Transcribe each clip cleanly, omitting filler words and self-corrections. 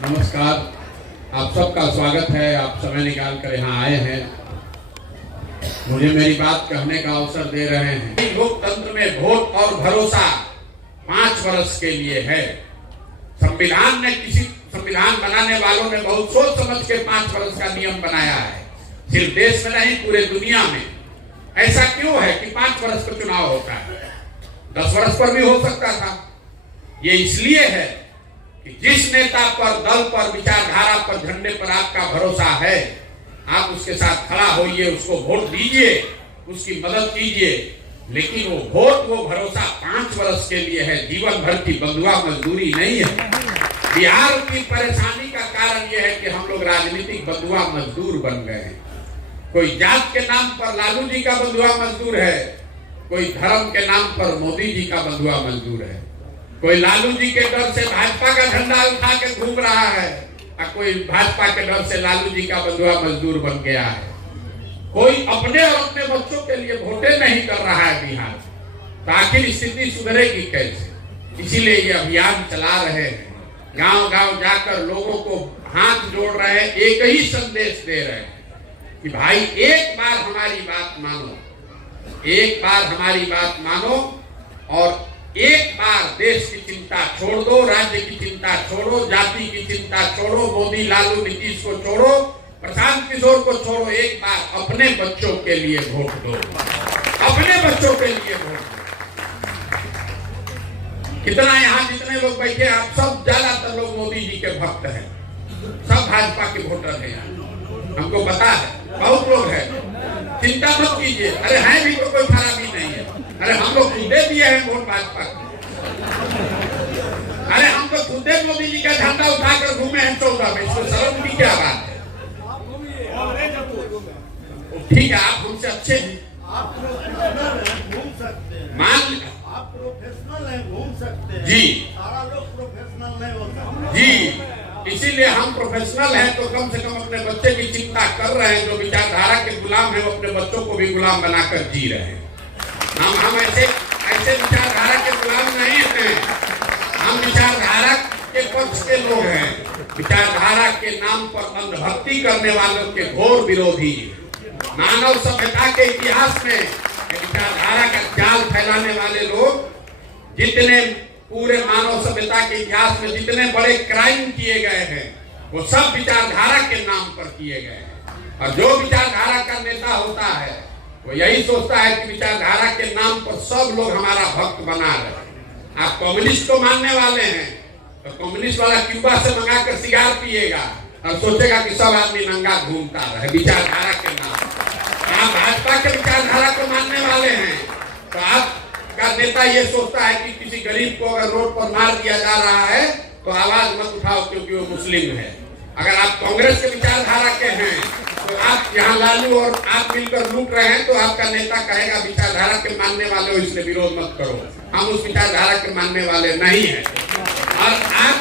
नमस्कार, आप सबका स्वागत है। आप समय निकाल कर यहाँ आए हैं, मुझे मेरी बात कहने का अवसर दे रहे हैं। लोकतंत्र में वोट और भरोसा 5 वर्ष के लिए है। संविधान बनाने वालों ने बहुत सोच समझ के 5 वर्ष का नियम बनाया है। सिर्फ देश में नहीं, पूरे दुनिया में। ऐसा क्यों है कि 5 वर्ष का चुनाव होता है? 10 वर्ष पर भी हो सकता था। ये इसलिए है कि जिस नेता पर, दल पर, विचारधारा पर, झंडे पर आपका भरोसा है, आप उसके साथ खड़ा होइए, उसको वोट दीजिए, उसकी मदद कीजिए। लेकिन वो वोट, वो भरोसा 5 वर्ष के लिए है, जीवन भर की बंधुआ मजदूरी नहीं है। बिहार की परेशानी का कारण यह है कि हम लोग राजनीतिक बंधुआ मजदूर बन गए हैं। कोई जात के नाम पर लालू जी का बंधुआ मजदूर है, कोई धर्म के नाम पर मोदी जी का बंधुआ मजदूर है, कोई लालू जी के डर से भाजपा का झंडा उठा के घूम रहा है, और कोई भाजपा के डर से लालू जी का बंधुआ मजदूर बन गया है। कोई अपने और अपने बच्चों के लिए वोटे नहीं कर रहा है बिहार। तो आखिर स्थिति सुधरेगी कैसे? इसीलिए ये अभियान चला रहे हैं, गांव गांव जाकर लोगों को हाथ जोड़ रहे हैं, एक ही संदेश दे रहे हैं कि भाई एक बार हमारी बात मानो, एक बार हमारी बात मानो और एक बार देश की चिंता छोड़ दो, राज्य की चिंता छोड़ो, जाति की चिंता छोड़ो, मोदी लालू नीतीश को छोड़ो, प्रशांत किशोर को छोड़ो। एक बार अपने बच्चों के लिए वोट दो, अपने बच्चों के लिए वोट दो। कितना यहाँ जितने लोग बैठे, आप सब ज्यादातर लोग मोदी जी के भक्त हैं, सब भाजपा के वोटर हैं यहाँ, हमको पता है, बहुत लोग हैं। चिंता मत कीजिए, अरे हैं भी तो कोई खराबी नहीं है। अरे हम लोग खुदे दिए हैं वोट भाजपा को। अरे हम तो खुदे मोदी जी का झंडा उठाकर घूमे हैं 14 में, इसमें शर्म की क्या बात है? ठीक है, आप हमसे अच्छे हैं, मान आप प्रोफेशनल हैं, घूम सकते हैं जी, सारा लोग प्रोफेशनल नहीं होता जी। इसीलिए हम प्रोफेशनल हैं, तो कम से कम अपने बच्चे की चिंता कर रहे हैं। जो विचारधारा के गुलाम है, वो अपने बच्चों को भी गुलाम बनाकर जी रहे हैं। हम ऐसे विचारधारा के गुलाम नहीं हैं, हम विचारधारा के पक्ष के लोग हैं। विचारधारा के नाम पर अंधभक्ति करने वालों के घोर विरोधी। मानव सभ्यता के इतिहास में विचारधारा का जाल फैलाने वाले लोग, जितने पूरे मानव सभ्यता के इतिहास में जितने बड़े क्राइम किए गए हैं, वो सब विचारधारा के नाम पर किए गए हैं। और जो विचारधारा का नेता होता है, वो यही सोचता है कि विचारधारा के नाम पर सब लोग हमारा भक्त बना रहे। आप कम्युनिस्ट को मानने वाले हैं, तो कम्युनिस्ट वाला क्यूबा से मंगाकर सिगार पिएगा और सोचेगा कि सब आदमी नंगा घूमता रहे विचारधारा के नाम। आप भाजपा के विचारधारा को मानने वाले हैं, तो आपका नेता ये सोचता है कि किसी गरीब को अगर रोड पर मार दिया जा रहा है तो आवाज मत उठाओ क्योंकि वो मुस्लिम है। अगर आप कांग्रेस के विचारधारा के हैं, तो आप यहाँ लालू और आप मिलकर लूट रहे हैं, तो आपका नेता कहेगा विचारधारा के मानने वाले हो, इसलिए विरोध मत करो, हम उस विचारधारा के मानने वाले नहीं हैं। और आप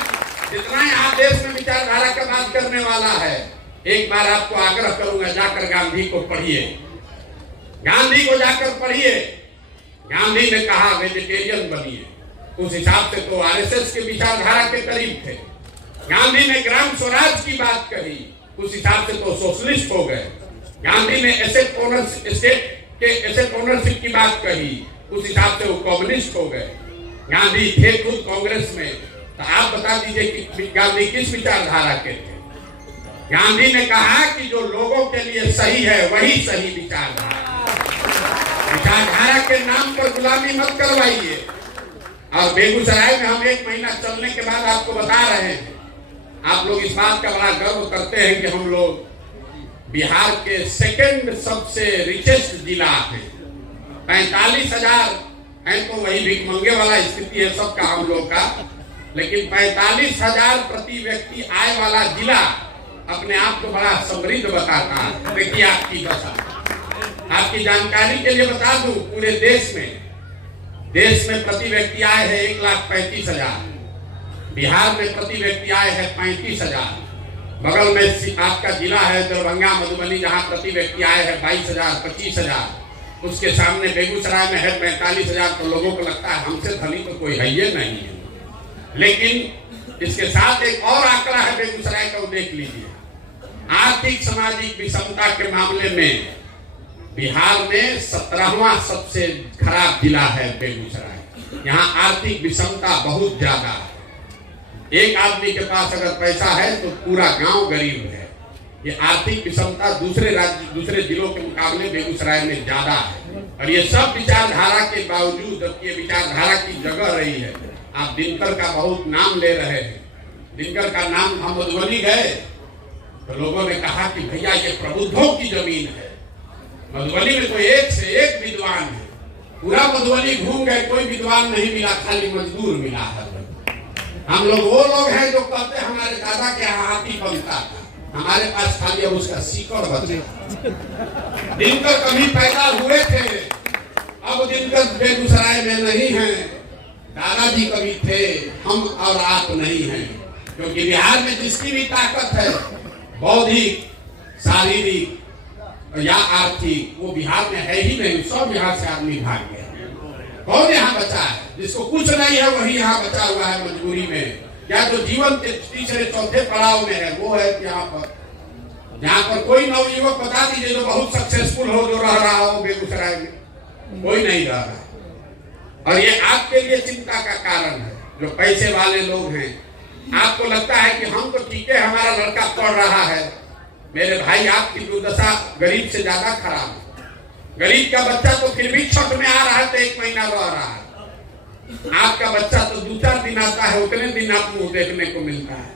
जितना यहाँ देश में विचारधारा का बात करने वाला है, एक बार आपको आग्रह करूंगा, जाकर गांधी को पढ़िए, गांधी को जाकर पढ़िए। गांधी ने कहा वेजिटेरियन बनिए, उस हिसाब से तो आरएसएस के विचारधारा के करीब थे। गांधी ने ग्राम स्वराज की बात कही, उस हिसाब से तो सोशलिस्ट हो गए। गांधी ने एसेट ओनरशिप की बात कही, उस हिसाब से वो कम्युनिस्ट हो गए। गांधी थे खुद कांग्रेस में, तो आप बता दीजिए कि गांधी किस विचारधारा के थे? गांधी ने कहा कि जो लोगों के लिए सही है वही सही विचारधारा। विचारधारा के नाम पर गुलामी मत करवाइए। और बेगूसराय में हम 1 महीना चलने के बाद आपको बता रहे हैं, आप लोग इस बात का बड़ा गर्व करते हैं कि हम लोग बिहार के सेकंड सबसे रिचेस्ट जिला है। 45,000 है तो वही भिखमंगे वाला स्थिति है सबका हम लोग का, लेकिन 45,000 प्रति व्यक्ति आय वाला जिला अपने आप को बड़ा समृद्ध बताता है। देखिए आपकी दशा, आपकी जानकारी के लिए बता दूं, पूरे देश में प्रति व्यक्ति आय है 1,35,000। बिहार में प्रति व्यक्ति आय है 35,000। बगल में आपका जिला है दरभंगा मधुबनी, जहां प्रति व्यक्ति आय है 22,000 25,000। उसके सामने बेगूसराय में है 45,000। तो लोगों को लगता है हमसे धनी तो कोई है ये नहीं है। लेकिन इसके साथ एक और आंकड़ा है बेगूसराय का, वो देख लीजिए। आर्थिक सामाजिक विषमता के मामले में बिहार में 17वां सबसे खराब जिला है बेगूसराय। यहाँ आर्थिक विषमता बहुत ज्यादा है। एक आदमी के पास अगर पैसा है तो पूरा गांव गरीब है। ये आर्थिक विषमता दूसरे जिलों के मुकाबले बेगूसराय में ज्यादा है। और ये सब विचारधारा के बावजूद, जबकि ये विचारधारा की जगह रही है। आप दिनकर का बहुत नाम ले रहे हैं। दिनकर का नाम, हम मधुबनी गए तो लोगों ने कहा कि भैया ये प्रबुद्धों की जमीन है। मधुबनी में तो एक से एक विद्वान है। पूरा मधुबनी घूम गए, कोई विद्वान नहीं मिला, खाली मजदूर मिला है। हम लोग वो लोग हैं जो कहते हैं हमारे दादा के हाथी बनता था, हमारे पास खाली अब उसका सीकड़ बचा। दिनकर कभी पैदा हुए थे, अब दिनकर बेगूसराय में नहीं है। दादाजी कभी थे, हम और आप नहीं हैं। क्योंकि बिहार में जिसकी भी ताकत है, बौद्धिक, शारीरिक या आर्थिक, वो बिहार में है ही नहीं। सब बिहार से आदमी भाग गया। कौन यहाँ बचा है? जिसको कुछ नहीं है वही यहाँ बचा हुआ है मजबूरी में, या जो जीवन के तीसरे चौथे पड़ाव में है वो है यहाँ पर कोई नवयुवक बता दीजिए जो बहुत सक्सेसफुल हो, जो रह रहा हो बेगूसराय में, कोई नहीं रह रहा। और ये आपके लिए चिंता का कारण है, जो पैसे वाले लोग हैं। आपको लगता है कि हम तो ठीक है, हमारा लड़का पढ़ रहा है। मेरे भाई, आपकी दुर्दशा गरीब से ज्यादा खराब है। गरीब का बच्चा तो फिर भी छठ में आ रहा है तो 1 महीना रह रहा है। आपका बच्चा तो 2-4 दिन आता है, उतने दिन आप मुंह देखने को मिलता है।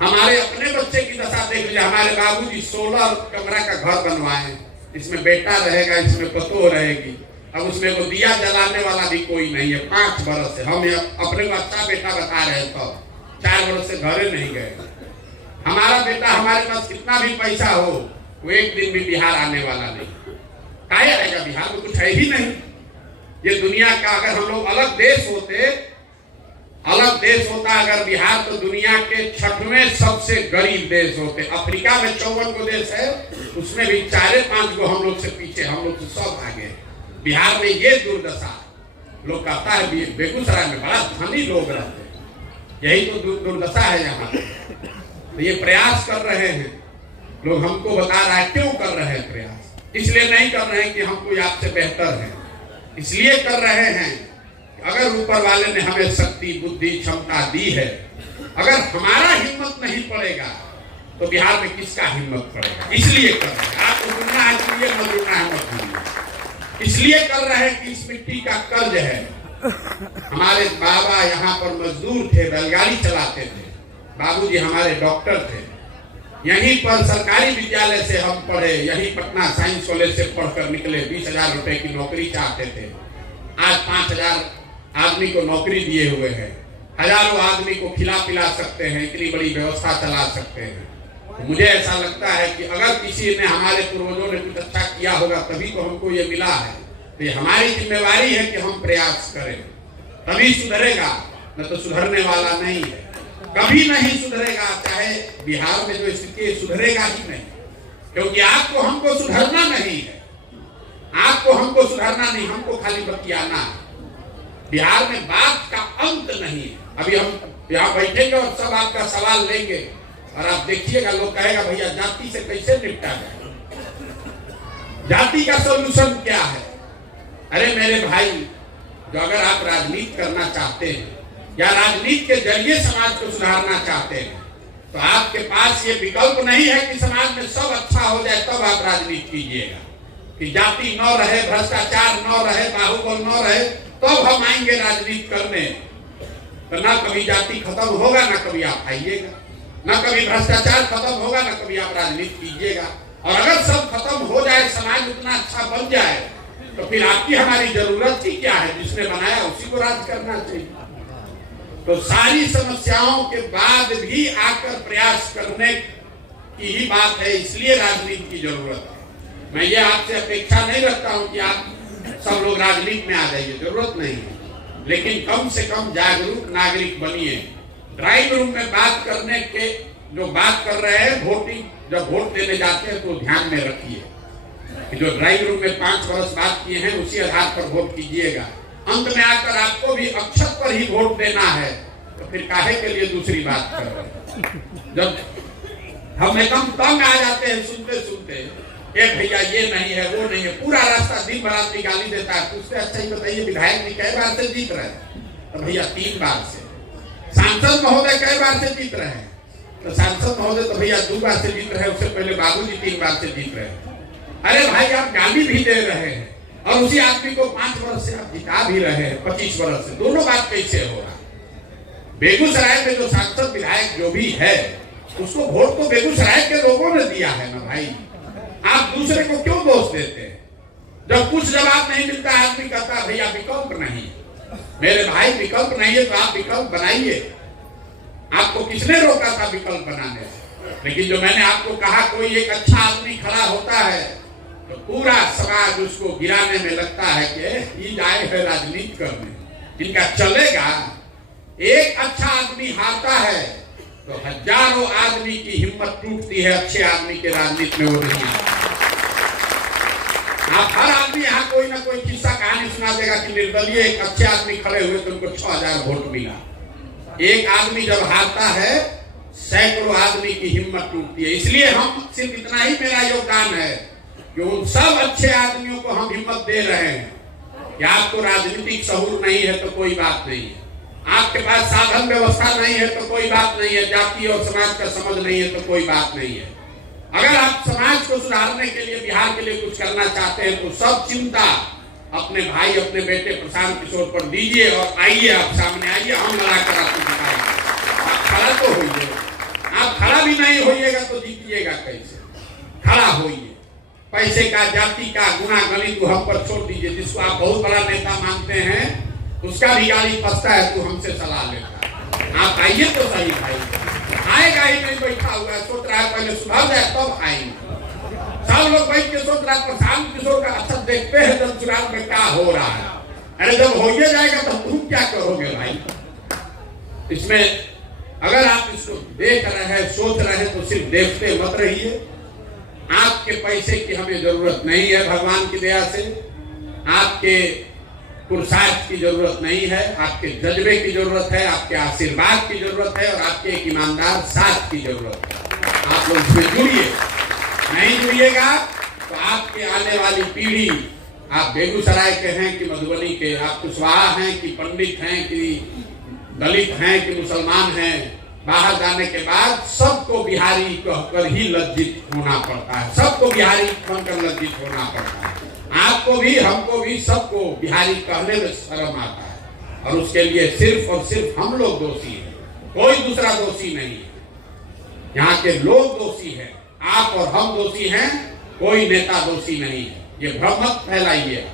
हमारे अपने बच्चे की दशा देख लीजिए। हमारे बाबूजी 16 कमरा का घर बनवाए, इसमें बेटा रहेगा, इसमें पतोह रहेगी। अब उसमें वो दिया जलाने वाला भी कोई नहीं है। 5 बरस से हम अपने को अच्छा बेटा बता रहे, तो 4 बरस से घरे नहीं गए। हमारा बेटा, हमारे पास कितना भी पैसा हो, वो एक दिन भी बिहार आने वाला नहीं। काहे आएगा? बिहार में कुछ है ही नहीं। ये दुनिया का, अगर हम लोग अलग देश होता अगर बिहार, तो दुनिया के 6वें सबसे गरीब देश होते। अफ्रीका में 54 गो देश है, उसमें भी 4-5 गो हम लोग से पीछे, हम लोग से सब आगे। बिहार में ये दुर्दशा। लोग कहता है बेगूसराय में बड़ा धनी लोग रहते हैं, यही तो दुर्दशा है यहाँ। तो ये प्रयास कर रहे हैं लोग, हमको बता रहा है क्यों कर रहे हैं प्रयास। इसलिए नहीं कर रहे हैं कि हम कोई आपसे बेहतर है, इसलिए कर रहे हैं अगर ऊपर वाले ने हमें शक्ति, बुद्धि, क्षमता दी है, अगर हमारा हिम्मत नहीं पड़ेगा तो बिहार में किसका हिम्मत पड़ेगा। इसलिए कर रहे हैं। आपको सुनना है, इसलिए मजबूरना है, मत भूलिए। इसलिए कर रहे हैं कि इस मिट्टी का कर्ज है। हमारे बाबा यहाँ पर मजदूर थे, बैलगाड़ी चलाते थे। बाबूजी हमारे डॉक्टर थे। यहीं पर सरकारी विद्यालय से हम पढ़े, यहीं पटना साइंस कॉलेज से पढ़कर निकले। 20,000 रुपए की नौकरी चाहते थे। आज 5,000 आदमी को नौकरी दिए हुए हैं। हजारों आदमी को खिला पिला सकते हैं, इतनी बड़ी व्यवस्था चला सकते हैं। तो मुझे ऐसा लगता है कि अगर किसी ने, हमारे पूर्वजों ने कुछ अच्छा किया होगा तभी तो हमको ये मिला है। तो ये हमारी जिम्मेवारी है कि हम प्रयास करें, तभी सुधरेगा, न तो सुधरने वाला नहीं है। कभी नहीं सुधरेगा, चाहे बिहार में जो स्थिति सुधरेगा ही नहीं। क्योंकि आपको हमको सुधरना नहीं है, आपको हमको सुधरना नहीं, हमको खाली बतियाना है। बिहार में बात का अंत नहीं है। अभी हम यहाँ बैठेंगे और सब आपका सवाल लेंगे और आप देखिएगा, लोग कहेगा भैया जाति से कैसे निपटा जाए, जाति का सोल्यूशन क्या है। अरे मेरे भाई, जो अगर आप राजनीति करना चाहते हैं या राजनीति के जरिए समाज को सुधारना चाहते हैं, तो आपके पास ये विकल्प नहीं है कि समाज में सब अच्छा हो जाए तब आप राजनीति कीजिएगा। कि जाति न रहे, भ्रष्टाचार न रहे, बाहुबल न रहे, तब हम आएंगे राजनीति करने। तो ना कभी जाति खत्म होगा, ना कभी आप आइएगा, ना कभी भ्रष्टाचार खत्म होगा, ना कभी आप राजनीति कीजिएगा। और अगर सब खत्म हो जाए, समाज उतना अच्छा बन जाए, तो फिर आपकी हमारी जरूरत ही क्या है। जिसने बनाया उसी को राज करना चाहिए। तो सारी समस्याओं के बाद भी आकर प्रयास करने की ही बात है, इसलिए राजनीति की जरूरत है। मैं ये आपसे अपेक्षा नहीं रखता हूं कि आप सब लोग राजनीति में आ जाइए, जरूरत नहीं है। लेकिन कम से कम जागरूक नागरिक बनिए। ड्राइंग रूम में बात करने के जो बात कर रहे हैं, वोटिंग जब वोट देने जाते हैं तो ध्यान में रखिए कि जो ड्राइंग रूम में 5 वर्ष बात किए हैं उसी आधार पर वोट कीजिएगा। अंत में आकर आपको भी अक्षत पर ही वोट देना है, तो फिर काहे के लिए दूसरी बात कर रहे हैं? जब हम एकदम तंग आ जाते हैं सुनते सुनते, एक भैया ये नहीं है वो नहीं है, पूरा रास्ता दिन भर आदमी गाली देता है, तो उससे अच्छा ही बताइए विधायक जी कई बार से जीत रहे हैं? तो भैया 3 बार से। सांसद महोदय कई बार से जीत रहे हैं? तो सांसद महोदय तो भैया 2 बार से जीत रहे हैं, उससे पहले बाबूजी 3 बार से जीत रहे हैं। अरे भाई आप गाली भी दे रहे हैं और उसी आदमी को 5 वर्ष से आप जिता भी रहे हैं, 25 वर्ष से, दोनों बात कैसे हो रहा है? बेगूसराय में जो सांसद विधायक जो भी है उसको वोट तो बेगूसराय के लोगों ने दिया है ना भाई। आप दूसरे को क्यों दोष देते हैं? जब कुछ जवाब नहीं मिलता है आदमी कहता है भैया विकल्प नहीं। मेरे भाई विकल्प नहीं है तो आप विकल्प बनाइए। आपको किसने रोका था विकल्प बनाने से? लेकिन जो मैंने आपको कहा कोई एक अच्छा आदमी खड़ा होता है तो पूरा समाज उसको गिराने में लगता है कि ये जाए है राजनीति करने, इनका चलेगा। एक अच्छा आदमी हारता है तो हजारों आदमी की हिम्मत टूटती है, अच्छे आदमी के राजनीति में वो नहीं आता। आप हर आदमी यहाँ कोई ना कोई किस्सा कहानी सुना देगा कि निर्दलीय एक अच्छे आदमी खड़े हुए तो उनको 6000 वोट मिला। एक आदमी जब हारता है सैकड़ों आदमी की हिम्मत टूटती है। इसलिए हम सिर्फ इतना ही मेरा योगदान है कि उन सब अच्छे आदमियों को हम हिम्मत दे रहे हैं कि आपको राजनीतिक शऊर नहीं है तो कोई बात नहीं है, आपके पास साधन व्यवस्था नहीं है तो कोई बात नहीं है, जाति और समाज का समझ नहीं है तो कोई बात नहीं है। अगर आप समाज को सुधारने के लिए, बिहार के लिए कुछ करना चाहते हैं तो सब चिंता अपने भाई, अपने बेटे प्रशांत किशोर पर दीजिए और आइए, आप सामने आइए, हम लड़ाकर आपको दिखाएंगे। आप खड़ा तो होइए, आप खड़ा भी नहीं होइएगा तो जीतिएगा कैसे? खड़ा होइए। पैसे का, जाति का गुना गणित को हम पर छोड़ दीजिए। जिसको आप बहुत बड़ा नेता मानते हैं उसका भी गाली फंसता है तो हमसे सलाह लेता है। आप आइए तो सही भाई। आएगा ही नहीं, बैठा हुआ है, सोच रहा है पहले सुधर जाए तब आएंगे। सब लोग बैठ के सोच रहा है प्रशांत किशोर का अच्छा देखते हैं जब चुनाव में क्या हो रहा है। अरे जब हो जाएगा तो तुम क्या करोगे भाई? इसमें अगर आप इसको देख रहे हैं, सोच रहे हैं तो सिर्फ देखते मत रहिए। आपके पैसे की हमें जरूरत नहीं है, भगवान की दया से आपके पुरुषार्थ की जरूरत नहीं है, आपके जज्बे की जरूरत है, आपके आशीर्वाद की जरूरत है और आपके एक ईमानदार साथ की जरूरत है। आप लोग इसमें जुड़िए। नहीं जुड़िएगा तो आपके आने वाली पीढ़ी, आप बेगूसराय के हैं कि मधुबनी के, आप कुशवाहा हैं कि पंडित हैं कि दलित हैं कि मुसलमान हैं, बाहर जाने के बाद सबको बिहारी कहकर ही लज्जित होना पड़ता है। सबको बिहारी बनकर लज्जित होना पड़ता है। आपको भी, हमको भी, सबको बिहारी कहने में शर्म आता है और उसके लिए सिर्फ और सिर्फ हम लोग दोषी हैं, कोई दूसरा दोषी नहीं है। यहाँ के लोग दोषी हैं, आप और हम दोषी हैं, कोई नेता दोषी नहीं है। ये भ्रम मत फैलाइए।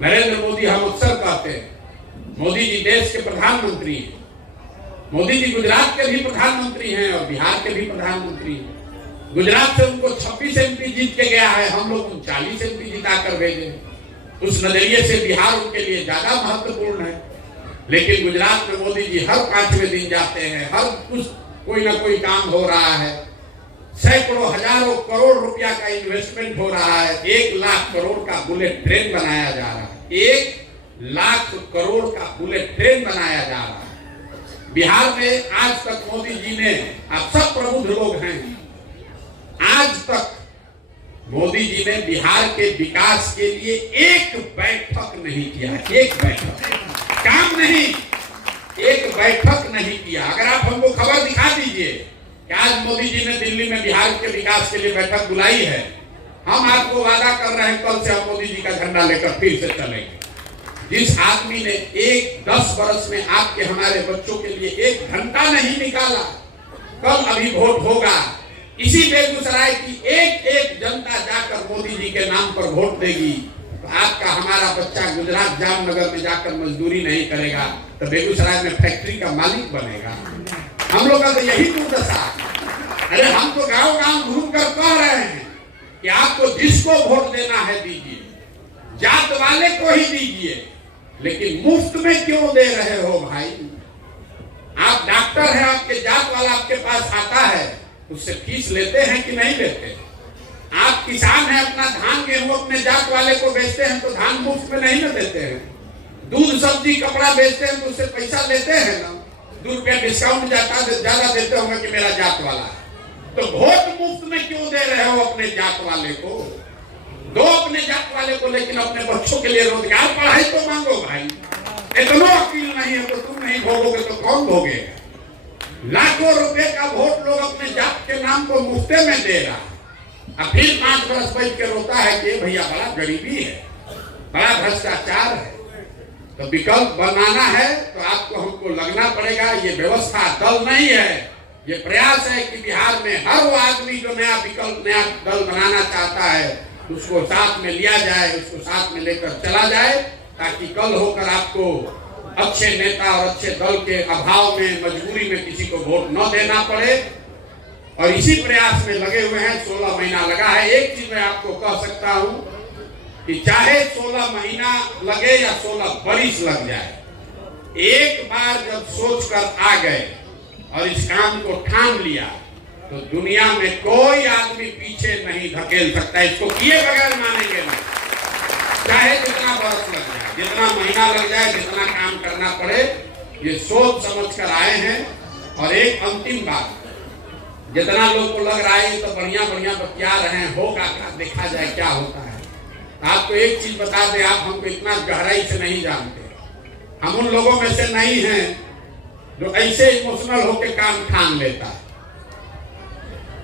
नरेंद्र मोदी, हम अक्सर कहते हैं मोदी जी देश के प्रधानमंत्री हैं। मोदी जी गुजरात के भी प्रधानमंत्री हैं और बिहार के भी प्रधानमंत्री हैं। गुजरात से उनको 26 MP जीत के गया है, हम लोग 39 MP जिता कर भेजे। उस नजरिए से बिहार उनके लिए ज्यादा महत्वपूर्ण है। लेकिन गुजरात में मोदी जी हर 5वें दिन जाते हैं, हर कुछ कोई ना कोई काम हो रहा है, सैकड़ों हजारों करोड़ रुपया का इन्वेस्टमेंट हो रहा है, 1 लाख करोड़ का बुलेट ट्रेन बनाया जा रहा है, 1 लाख करोड़ का बुलेट ट्रेन बनाया जा रहा है। बिहार में आज तक मोदी जी ने, आप सब प्रबुद्ध लोग हैं, आज तक मोदी जी ने बिहार के विकास के लिए एक बैठक नहीं किया। एक बैठक, काम नहीं, एक बैठक नहीं किया। अगर आप हमको खबर दिखा दीजिए कि आज मोदी जी ने दिल्ली में बिहार के विकास के लिए बैठक बुलाई है, हम आपको वादा कर रहे हैं कल से हम मोदी जी का झंडा लेकर फिर से चलेंगे। जिस आदमी ने 10 वर्ष में आपके, हमारे बच्चों के लिए 1 घंटा नहीं निकाला, कल अभी वोट होगा, इसी बेगूसराय की एक जनता जाकर मोदी जी के नाम पर वोट देगी तो आपका, हमारा बच्चा गुजरात जामनगर में जाकर मजदूरी नहीं करेगा तो बेगूसराय में फैक्ट्री का मालिक बनेगा। हम लोग का तो यही दुर्दशा। अरे हम तो गांव-गांव घूम कर कह रहे हैं कि आपको जिसको वोट देना है दीजिए, जात वाले को ही दीजिए, लेकिन मुफ्त में क्यों दे रहे हो भाई? आप डॉक्टर हैं, आपके जात वाला आपके पास आता है, उससे फीस लेते हैं कि नहीं लेते? आप किसान हैं, अपना धान गेहूं अपने जात वाले को बेचते हैं तो धान मुफ्त में नहीं ना देते हैं? दूध सब्जी कपड़ा बेचते हैं तो उससे पैसा लेते हैं ना? ₹2 डिस्काउंट ज्यादा देते होंगे कि मेरा जात वाला है। तो वोट मुफ्त में क्यों दे रहे हो अपने जात वाले को? दो अपने जात वाले को, लेकिन अपने बच्चों के लिए रोजगार, पढ़ाई तो मांगो भाई। इतना अकील नहीं है तो तुम नहीं भोगोगे तो कौन भोगेगा? लाखों रुपए का वोट लोग अपने जात के नाम को मुफ्ते में दे रहा है, और फिर 5 बरस बैठ के रोता है कि भैया बड़ा गरीबी है, बड़ा भ्रष्टाचार है। तो विकल्प बनाना है तो आपको हमको लगना पड़ेगा। ये व्यवस्था दल नहीं है, ये प्रयास है कि बिहार में हर वो आदमी जो नया विकल्प, नया दल बनाना चाहता है, उसको साथ में लिया जाए, उसको साथ में लेकर चला जाए, ताकि कल होकर आपको अच्छे नेता और अच्छे दल के अभाव में, मजबूरी में किसी को वोट न देना पड़े। और इसी प्रयास में लगे हुए हैं। 16 महीना लगा है। एक चीज मैं आपको कह सकता हूं कि चाहे 16 महीना लगे या 16 बरिस लग जाए, एक बार जब सोच कर आ गए और इस काम को ठान लिया तो दुनिया में कोई आदमी पीछे नहीं धकेल सकता। इसको किए बगैर मानेंगे नहीं, चाहे जितना बरस लग जाए, जितना महीना लग जाए, जितना काम करना पड़े। ये सोच समझ कर आए हैं। और एक अंतिम बात, जितना लोग को लग रहा है तो बढ़िया बढ़िया बतिया रहे हैं, होगा क्या, देखा जाए क्या होता है। आपको एक चीज बता दें, आप हमको इतना गहराई से नहीं जानते। हम उन लोगों में से नहीं हैं जो ऐसे इमोशनल होकर काम ठान लेता है।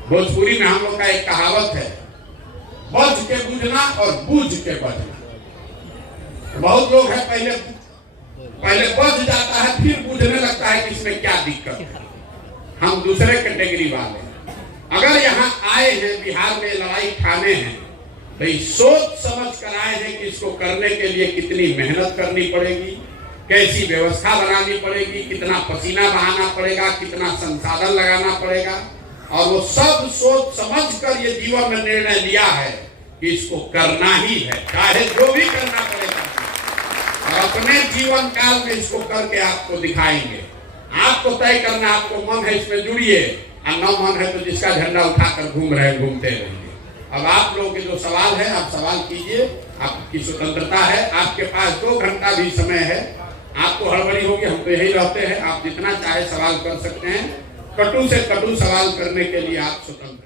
भोजपुरी में हम लोग का एक कहावत है, बज के बुझना और बूझ के बजना। बहुत लोग हैं पहले बज जाता है, फिर बुझने लगता है कि इसमें क्या दिक्कत है। हम दूसरे कैटेगरी वाले हैं। अगर यहाँ आए हैं, बिहार में लड़ाई ठाने हैं, भाई सोच समझ कर आए हैं कि इसको करने के लिए कितनी मेहनत करनी पड़ेगी, कैसी व्यवस्था बनानी पड़ेगी, कितना पसीना बहाना पड़ेगा, कितना संसाधन लगाना पड़ेगा, और वो सब सोच समझ कर ये जीवन में निर्णय लिया है कि इसको करना ही है, चाहे जो भी करना पड़ेगा। और अपने जीवन काल में इसको करके आपको दिखाएंगे। आपको तय करना, आपको मन है इसमें जुड़िए, और न मन है तो जिसका झंडा उठाकर घूमते रहिए। अब आप लोगों के जो सवाल है, आप सवाल कीजिए। आपकी स्वतंत्रता है, आपके पास 2 घंटा भी समय है। आपको हड़बड़ी होगी, हम तो यही रहते हैं। आप जितना चाहे सवाल कर सकते हैं। कटु से कटु सवाल करने के लिए आप स्वतंत्र।